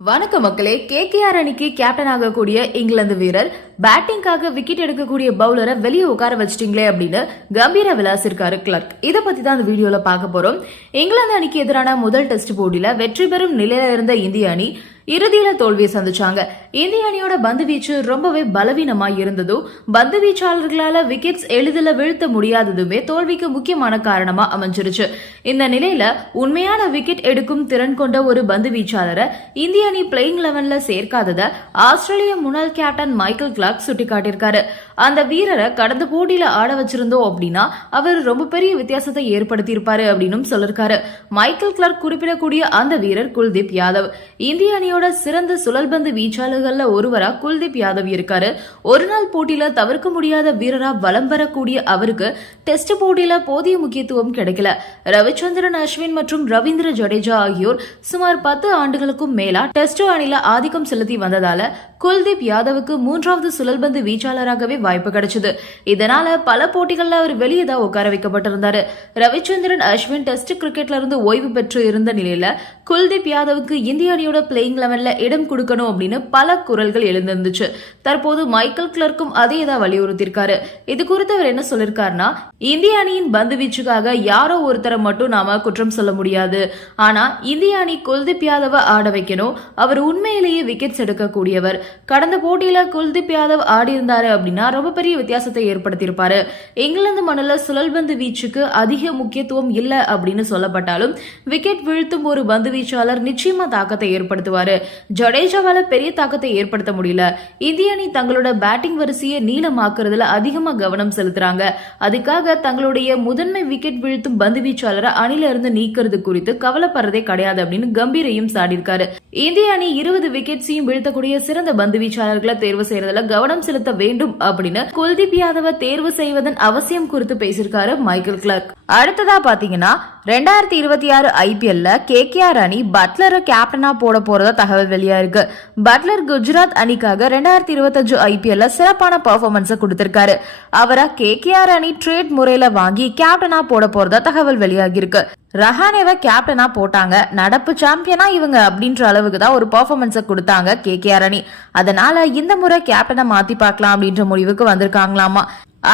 வணக்க மக்களே K KR அணிக்கு கேப்டன் ஆகக்கூடிய இங்கிலாந்து வீரர் பேட்டிங்காக விக்கெட் எடுக்கக்கூடிய பவுலரை வெளியே உட்கார வச்சிட்டீங்களே அப்படின்னு கம்பீர விளாசிருக்காரு கிளர்க் இதை பத்தி தான் இந்த வீடியோல பார்க்க போறோம். இங்கிலாந்து அணிக்கு எதிரான முதல் டெஸ்ட் போட்டியில வெற்றி பெறும் நிலையில இருந்த இந்திய அணி இறுதியில தோல்வியை சந்திச்சாங்க. இந்திய அணியோட பந்து வீச்சு ரொம்பவே பலவீனமா இருந்ததும் பந்து வீச்சாளர்களால விக்கெட்ஸ் எளிதில் வீழ்த்த முடியாததுமே தோல்விக்கு முக்கியமான காரணமா அமைஞ்சிருச்சு. இந்த நிலையில உண்மையான விக்கெட் எடுக்கும் திறன் கொண்ட ஒரு பந்து வீச்சாளரை இந்திய அணி பிளேயிங் லெவன்ல சேர்க்காதத ஆஸ்திரேலிய முன்னாள் கேப்டன் மைக்கேல் கிளார்க் சுட்டிக்காட்டியிருக்காரு. அந்த வீரரை கடந்த போட்டியில ஆட வச்சிருந்தோம் அப்படின்னா அவர் ரொம்ப பெரிய வித்தியாசத்தை ஏற்படுத்தியிருப்பாரு அப்படின்னு சொல்லிருக்காரு. மைக்கேல் கிளார்க் குறிப்பிடக்கூடிய அந்த வீரர் குல்தீப் யாதவ். இந்திய அணியோட சிறந்த சுழல்பந்து வீச்சாளர்கள்ல ஒருவரா குல்தீப் யாதவ் இருக்காரு. ஒரு நாள் போட்டியில தவிர்க்க முடியாத வீரரா வலம் வரக்கூடிய அவருக்கு டெஸ்ட் போட்டியில போதிய முக்கியத்துவம் கிடைக்கல. ரவிச்சந்திரன் அஸ்வின் மற்றும் ரவீந்திர ஜடேஜா ஆகியோர் சுமார் பத்து ஆண்டுகளுக்கும் மேலா டெஸ்ட் அணில ஆதிக்கம் செலுத்தி வந்ததால குல்தீப் யாதவுக்கு மூன்றாவது சுழல்பந்து வீச்சாளராகவே வாய்ப்பு கிடைச்சது. இதனால பல போட்டிகளில் அவர் வெளியே தான் உட்கார வைக்கப்பட்டிருந்தாரு. ரவிச்சந்திரன் அஸ்வின் டெஸ்ட் கிரிக்கெட்ல இருந்து ஓய்வு பெற்று இருந்த நிலையில குல்தீப் யாதவுக்கு இந்திய அணியோட பிளேயிங் லெவன்ல இடம் கொடுக்கணும் அப்படின்னு பல குரல்கள் எழுந்திருந்துச்சு. தற்போது மைக்கேல் கிளர்க்கும் அதே தான் வலியுறுத்தியிருக்காரு. இது குறித்து அவர் என்ன சொல்லிருக்காருன்னா இந்திய அணியின் பந்து வீச்சுக்காக யாரோ ஒருத்தரை மட்டும் நாம குற்றம் சொல்ல முடியாது. ஆனா இந்திய அணி குல்தீப் யாதவ ஆட வைக்கணும். அவர் உண்மையிலேயே விக்கெட்ஸ் எடுக்கக்கூடியவர். கடந்த போட்டியில குல்தீப் யாதவ் ஆடியிருந்தாரு அப்படின்னா ரொம்ப பெரிய வித்தியாசத்தை ஏற்படுத்தியிருப்பாரு. இங்கிலாந்து மண்ணில் சுழல்பந்து வீச்சுக்கு அதிக முக்கியத்துவம் இல்லை அப்படின்னு சொல்லப்பட்டாலும் விக்கெட் வீழ்த்தும் ஒரு பந்து வீச்சாளர் நிச்சயமா தாக்கத்தை ஏற்படுத்துவாரு. ஜடேஜாவால பெரிய தாக்கத்தை ஏற்படுத்த முடியல. இந்திய அணி தங்களோட பேட்டிங் வரிசையை நீளமாக்குறதுல அதிகமா கவனம் செலுத்துறாங்க. அதுக்காக தங்களுடைய முதன்மை விக்கெட் வீழ்த்தும் பந்து வீச்சாளரை அணில இருந்து நீக்கிறது குறித்து கவலைப்படுறதே கிடையாது அப்படின்னு கம்பீரையும் சாடியிருக்காரு. இந்திய அணி இருபது விக்கெட்ஸையும் வீழ்த்தக்கூடிய சிறந்த பந்து வீச்சாளர்களை தேர்வு செய்யறதுல கவனம் செலுத்த வேண்டும் அப்படின்னு குல்தீப் யாதவ தேர்வு செய்வதன் அவசியம் குறித்து பேசியிருக்காரு மைக்கேல் கிளர்க். அடுத்ததா பாத்தீங்கன்னா ரெண்டாயிரத்தி இருபத்தி ஆறு ஐபிஎல்ல கே கேஆர் அணி பட்லரை கேப்டனா போட போறதா தகவல் வெளியா இருக்கு பட்லர் குஜராத் அணிக்காக ரெண்டாயிரத்தி இருபத்தஞ்சு ஐபிஎல்ல சிறப்பான பெர்ஃபார்மன்ஸை கொடுத்திருக்காரு. அவரை கேகேஆர் அணி ட்ரேட் முறையில வாங்கி கேப்டனா போட போறதா தகவல் வெளியாகி இருக்கு ரஹானேவை கேப்டனா போட்டாங்க. நடப்பு சாம்பியனா இவங்க அப்படின்ற அளவுக்கு தான் ஒரு பர்ஃபார்மன்ஸை கொடுத்தாங்க கே கே அரணி. அதனால இந்த முறை கேப்டனை மாத்தி பார்க்கலாம் அப்படின்ற முடிவுக்கு வந்திருக்காங்களாமா.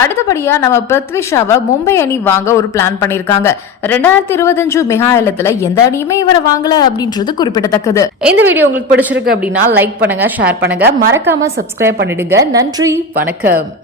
அடுத்தபடியா நம்ம பிருத்விஷாவை மும்பை அணி வாங்க ஒரு பிளான் பண்ணிருக்காங்க ரெண்டாயிரத்தி இருபத்தஞ்சு மெகாலயத்துல எந்த அணியுமே இவரை வாங்கல அப்படின்றது குறிப்பிடத்தக்கது. இந்த வீடியோ உங்களுக்கு பிடிச்சிருக்கு அப்படின்னா லைக் பண்ணுங்க ஷேர் பண்ணுங்க. மறக்காம சப்ஸ்கிரைப் பண்ணிடுங்க. நன்றி வணக்கம்.